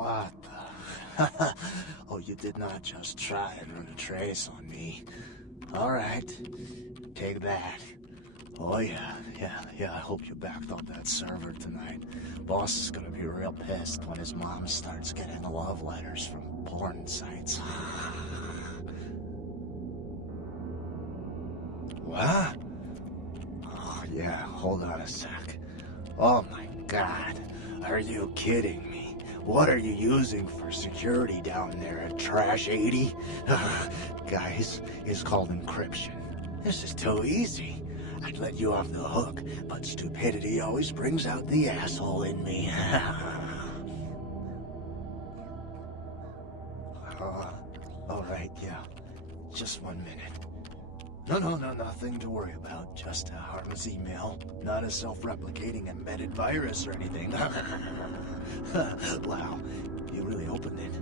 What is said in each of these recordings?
What the? Oh, you did not just try and run a trace on me. All right, take that. Oh yeah, I hope you backed up that server tonight. Boss is gonna be real pissed when his mom starts getting love letters from porn sites. What? Oh yeah, hold on a sec. Oh my god, are you kidding me? What are you using for security down there at Trash 80? Guys, it's called encryption. This is too easy. I'd let you off the hook, but stupidity always brings out the asshole in me. All right, yeah. Just 1 minute. No, nothing to worry about. Just a harmless email. Not a self-replicating embedded virus or anything. Wow, you really opened it.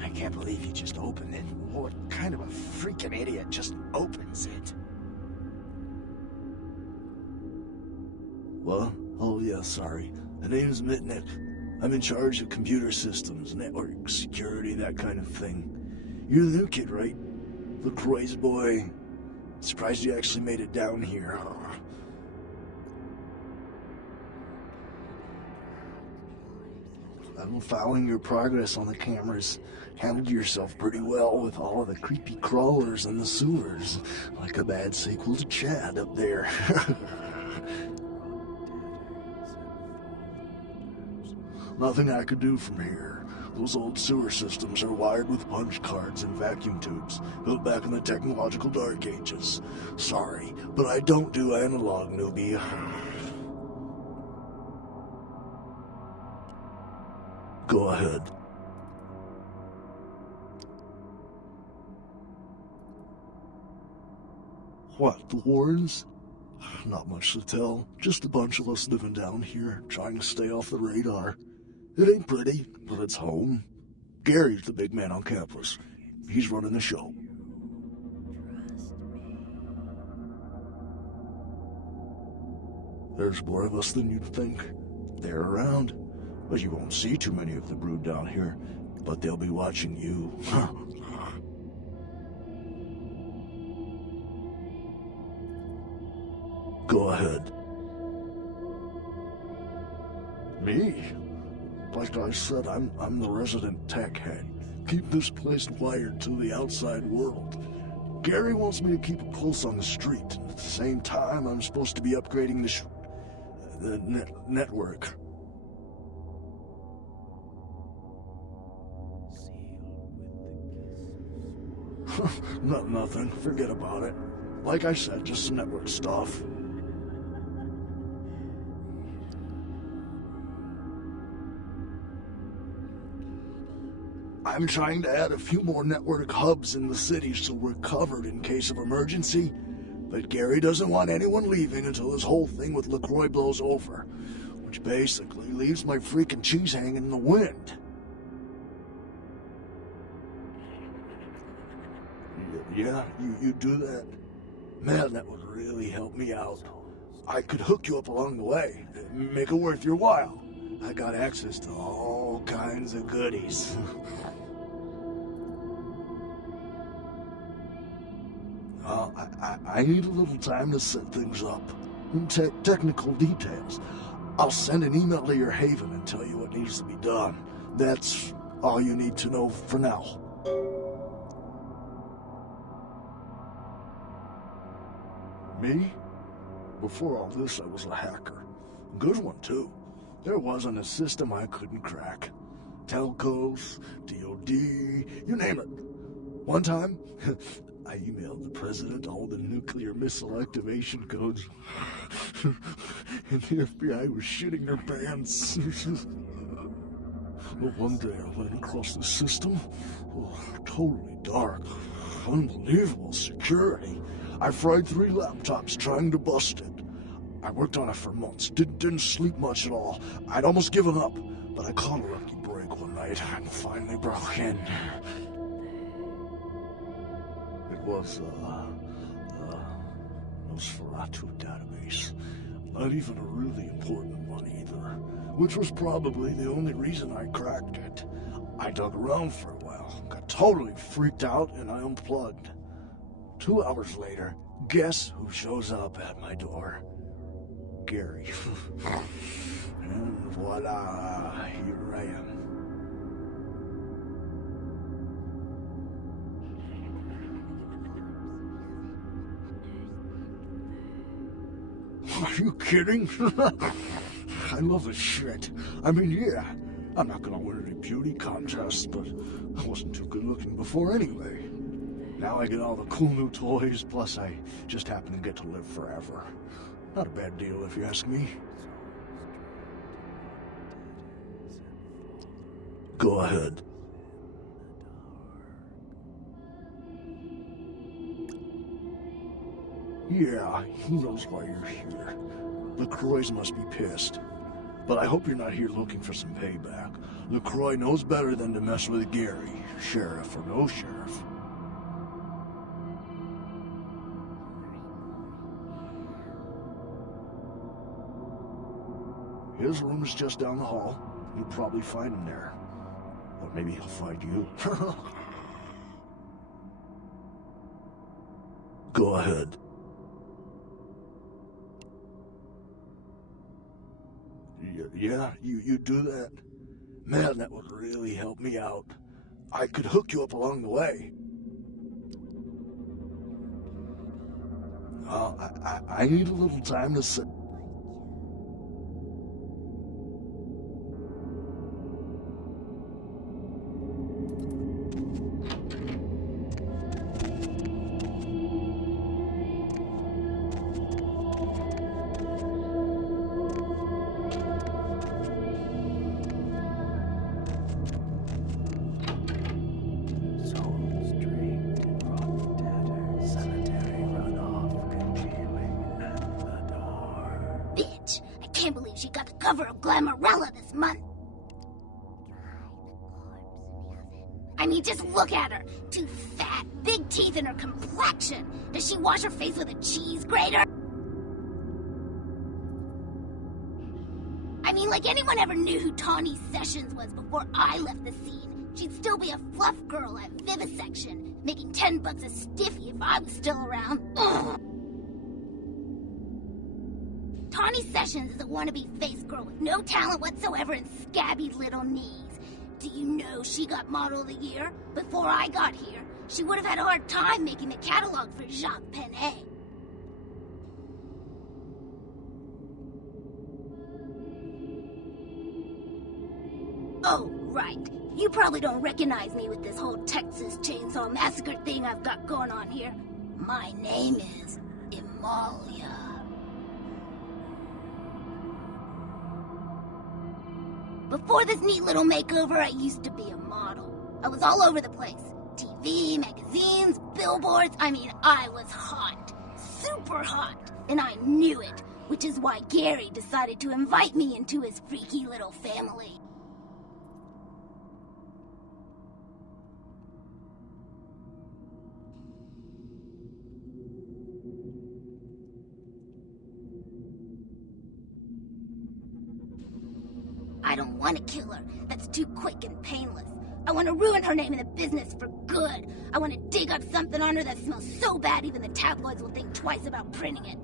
I can't believe you just opened it. What kind of a freaking idiot just opens it? What? Oh yeah, sorry. The name's Mitnick. I'm in charge of computer systems, network security, that kind of thing. You're the new kid, right? LaCroix's boy. Surprised you actually made it down here. I've been following your progress on the cameras. Handled yourself pretty well with all of the creepy crawlers and the sewers. Like a bad sequel to Chad up there. Nothing I could do from here. Those old sewer systems are wired with punch cards and vacuum tubes, built back in the technological dark ages. Sorry, but I don't do analog, newbie. Go ahead. What, the Warrens? Not much to tell. Just a bunch of us living down here, trying to stay off the radar. It ain't pretty, but it's home. Gary's the big man on campus. He's running the show. There's more of us than you'd think. They're around, but you won't see too many of the brood down here. But they'll be watching you. Go ahead. Me? Like I said, I'm the resident tech head. Keep this place wired to the outside world. Gary wants me to keep a pulse on the street. At the same time, I'm supposed to be upgrading the network. Nothing. Forget about it. Like I said, just some network stuff. I'm trying to add a few more network hubs in the city so we're covered in case of emergency. But Gary doesn't want anyone leaving until this whole thing with LaCroix blows over. Which basically leaves my freaking cheese hanging in the wind. Yeah, you do that? Man, that would really help me out. I could hook you up along the way. Make it worth your while. I got access to all kinds of goodies. I need a little time to set things up. Technical details. I'll send an email to your haven and tell you what needs to be done. That's all you need to know for now. Me? Before all this, I was a hacker. Good one, too. There wasn't a system I couldn't crack. Telcos, DOD, you name it. One time, I emailed the president all the nuclear missile activation codes. And the FBI was shitting their pants. But one day I went across the system. Oh, totally dark. Unbelievable security. I fried 3 laptops trying to bust it. I worked on it for months, didn't sleep much at all. I'd almost given up, but I caught a lucky break one night and finally broke in. It was, Nosferatu database. Not even a really important one either, which was probably the only reason I cracked it. I dug around for a while, got totally freaked out, and I unplugged. 2 hours later, guess who shows up at my door? Gary. And voila, here I am. Are you kidding? I love this shit. I mean, yeah, I'm not gonna win any beauty contests, but I wasn't too good looking before anyway. Now I get all the cool new toys, plus I just happen to get to live forever. Not a bad deal if you ask me. Go ahead. Yeah, he knows why you're here. LaCroix must be pissed. But I hope you're not here looking for some payback. LaCroix knows better than to mess with Gary, sheriff or no sheriff. His room is just down the hall. You'll probably find him there. Or maybe he'll find you. Go ahead. Yeah, you do that? Man, that would really help me out. I could hook you up along the way. I need a little time to sit. I can't believe she got the cover of Glamourella this month. I mean, just look at her. Too fat, big teeth, and her complexion. Does she wash her face with a cheese grater? I mean, like anyone ever knew who Tawny Sessions was before I left the scene. She'd still be a fluff girl at Vivisection, making $10 a stiffy if I was still around. Ugh. Tawny Sessions is a wannabe face girl with no talent whatsoever and scabby little knees. Do you know she got Model of the Year? Before I got here, she would have had a hard time making the catalog for Jacques Penet. Oh, right. You probably don't recognize me with this whole Texas Chainsaw Massacre thing I've got going on here. My name is Amalia. Before this neat little makeover, I used to be a model. I was all over the place. TV, magazines, billboards. I mean, I was hot. Super hot. And I knew it, which is why Gary decided to invite me into his freaky little family. I don't want to kill her. That's too quick and painless. I want to ruin her name in the business for good. I want to dig up something on her that smells so bad even the tabloids will think twice about printing it.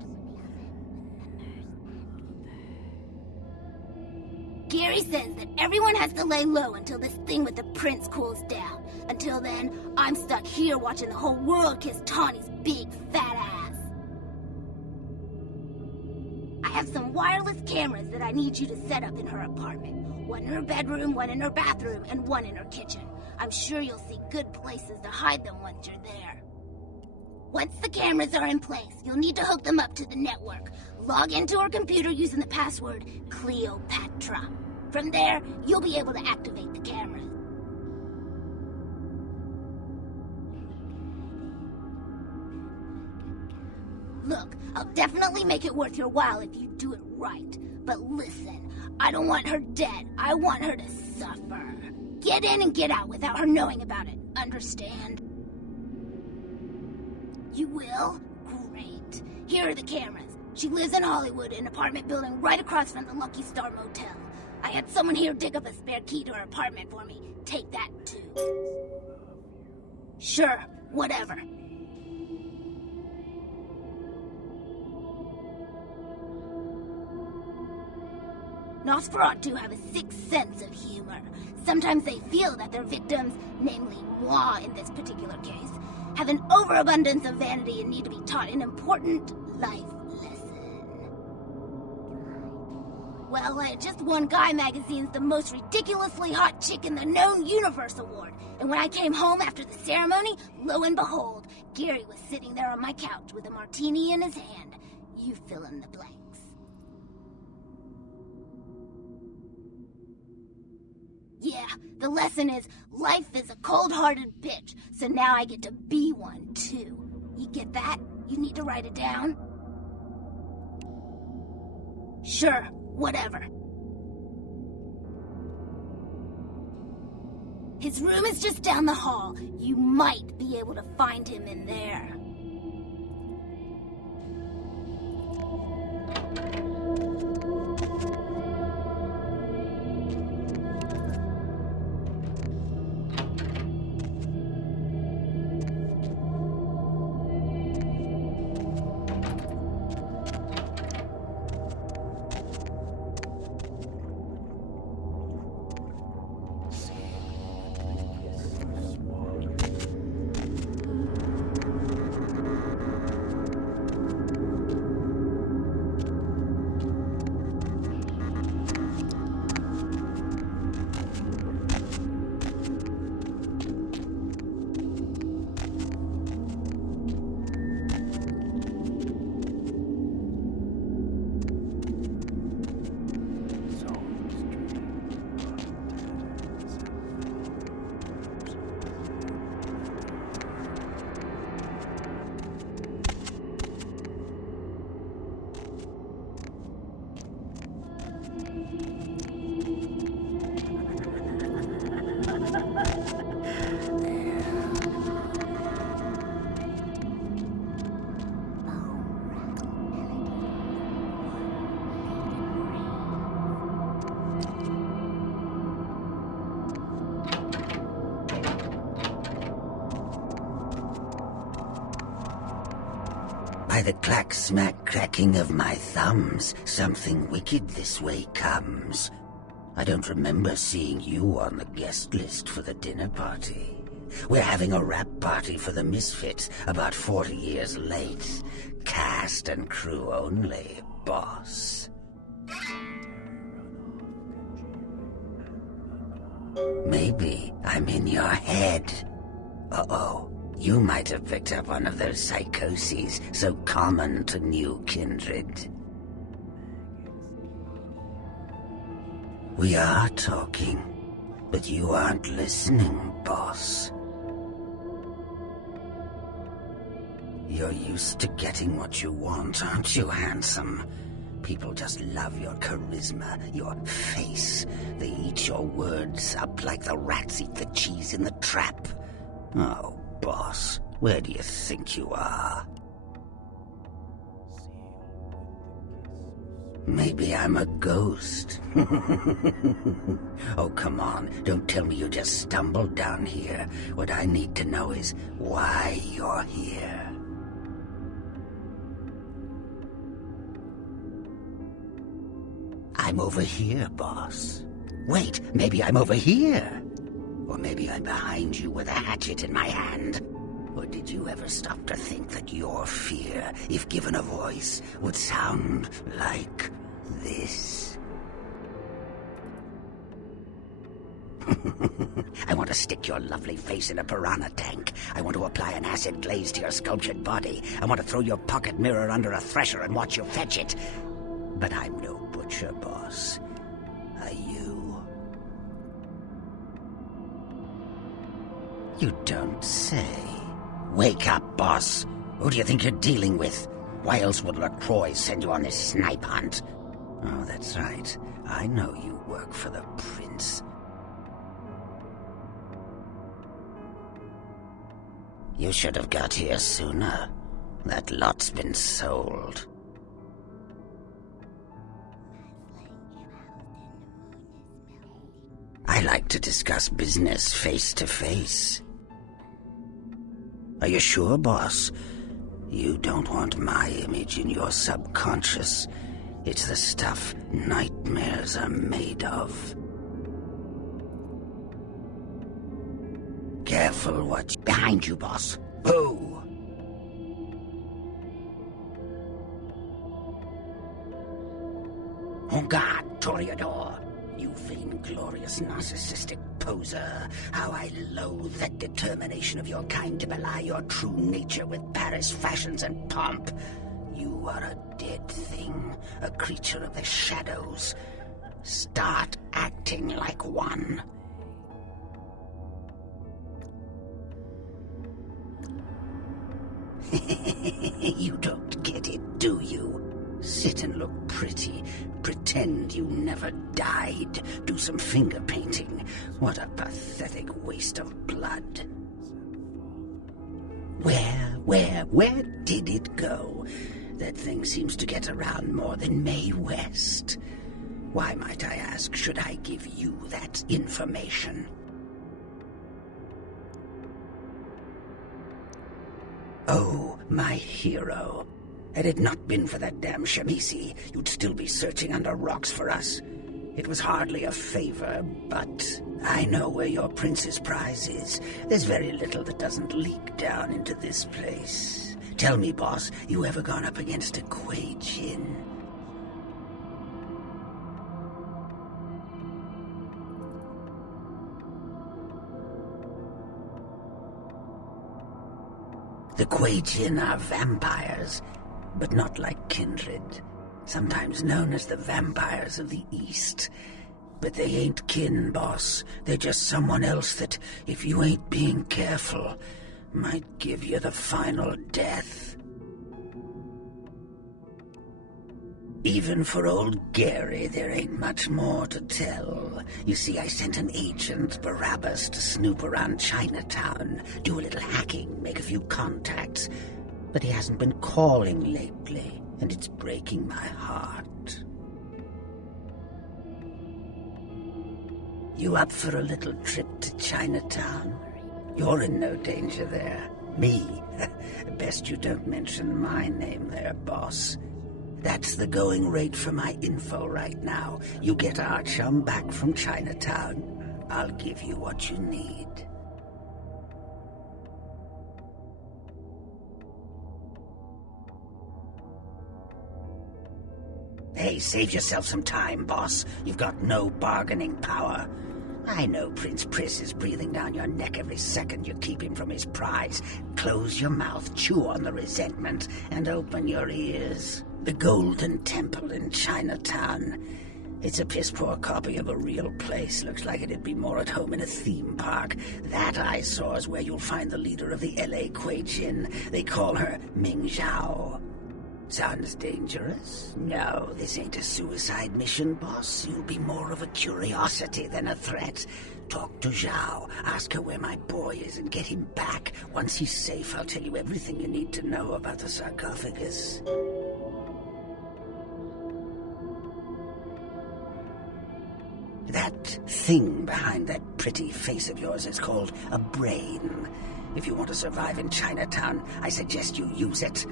Gary says that everyone has to lay low until this thing with the prince cools down. Until then, I'm stuck here watching the whole world kiss Tawny's big fat ass. I have some wireless cameras that I need you to set up in her apartment. One in her bedroom, one in her bathroom, and one in her kitchen. I'm sure you'll see good places to hide them once you're there. Once the cameras are in place, you'll need to hook them up to the network. Log into her computer using the password Cleopatra. From there, you'll be able to activate the cameras. Look, I'll definitely make it worth your while if you do it right. But listen, I don't want her dead. I want her to suffer. Get in and get out without her knowing about it. Understand? You will? Great. Here are the cameras. She lives in Hollywood, an apartment building right across from the Lucky Star Motel. I had someone here dig up a spare key to her apartment for me. Take that, too. Sure, whatever. Nosferatu have a sixth sense of humor. Sometimes they feel that their victims, namely moi in this particular case, have an overabundance of vanity and need to be taught an important life lesson. Well, I had just won Guy Magazine's The Most Ridiculously Hot Chick in the Known Universe award, and when I came home after the ceremony, lo and behold, Gary was sitting there on my couch with a martini in his hand. You fill in the blanks. Yeah, the lesson is, life is a cold-hearted bitch, so now I get to be one, too. You get that? You need to write it down? Sure, whatever. His room is just down the hall. You might be able to find him in there. By the clack-smack cracking of my thumbs, something wicked this way comes. I don't remember seeing you on the guest list for the dinner party. We're having a wrap party for the Misfits, about 40 years late. Cast and crew only, boss. Maybe I'm in your head. Uh-oh. You might have picked up one of those psychoses so common to new kindred. We are talking, but you aren't listening, boss. You're used to getting what you want, aren't you, handsome? People just love your charisma, your face. They eat your words up like the rats eat the cheese in the trap. Oh, boss, where do you think you are? Maybe I'm a ghost. Oh, come on, don't tell me you just stumbled down here. What I need to know is why you're here. I'm over here, boss. Wait, maybe I'm over here. Or maybe I'm behind you with a hatchet in my hand. Or did you ever stop to think that your fear, if given a voice, would sound like this? I want to stick your lovely face in a piranha tank. I want to apply an acid glaze to your sculptured body. I want to throw your pocket mirror under a thresher and watch you fetch it. But I'm no butcher, boss. Are you? You don't say. Wake up, boss. Who do you think you're dealing with? Why else would LaCroix send you on this snipe hunt? Oh, that's right. I know you work for the prince. You should have got here sooner. That lot's been sold. I like to discuss business face to face. Are you sure, boss? You don't want my image in your subconscious. It's the stuff nightmares are made of. Careful what's behind you, boss. Who? Oh God, Toreador! You vain-glorious narcissistic poser. How I loathe that determination of your kind to belie your true nature with Paris fashions and pomp. You are a dead thing, a creature of the shadows. Start acting like one. You don't get it, do you? Sit and look pretty. Pretend you never died. Do some finger painting. What a pathetic waste of blood. Where did it go? That thing seems to get around more than Mae West. Why, might I ask, should I give you that information? Oh, my hero. Had it not been for that damn Shamisi, you'd still be searching under rocks for us. It was hardly a favor, but I know where your prince's prize is. There's very little that doesn't leak down into this place. Tell me, boss, you ever gone up against a Kuei Jin? The Kuei Jin are vampires, but not like kindred. Sometimes known as the vampires of the East. But they ain't kin, boss. They're just someone else that, if you ain't being careful, might give you the final death. Even for old Gary, there ain't much more to tell. You see, I sent an agent, Barabbas, to snoop around Chinatown, do a little hacking, make a few contacts. But he hasn't been calling lately, and it's breaking my heart. You up for a little trip to Chinatown? You're in no danger there. Me? Best you don't mention my name there, boss. That's the going rate for my info right now. You get our chum back from Chinatown, I'll give you what you need. Hey, save yourself some time, boss. You've got no bargaining power. I know Prince Priss is breathing down your neck every second you keep him from his prize. Close your mouth, chew on the resentment, and open your ears. The Golden Temple in Chinatown. It's a piss-poor copy of a real place. Looks like it'd be more at home in a theme park. That I saw is where you'll find the leader of the L.A. Kuei Jin. They call her Ming Zhao. Sounds dangerous? No, this ain't a suicide mission, boss. You'll be more of a curiosity than a threat. Talk to Zhao, ask her where my boy is, and get him back. Once he's safe, I'll tell you everything you need to know about the sarcophagus. That thing behind that pretty face of yours is called a brain. If you want to survive in Chinatown, I suggest you use it.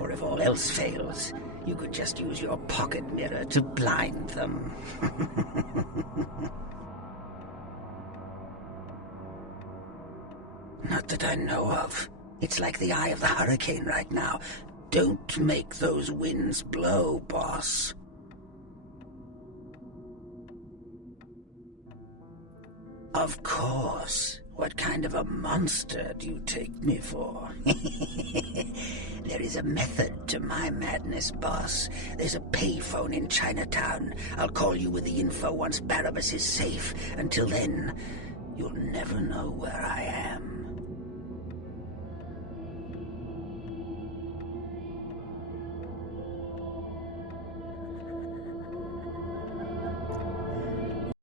Or if all else fails, you could just use your pocket mirror to blind them. Not that I know of. It's like the eye of the hurricane right now. Don't make those winds blow, boss. Of course. What kind of a monster do you take me for? There is a method to my madness, boss. There's a payphone in Chinatown. I'll call you with the info once Barabbas is safe. Until then, you'll never know where I am.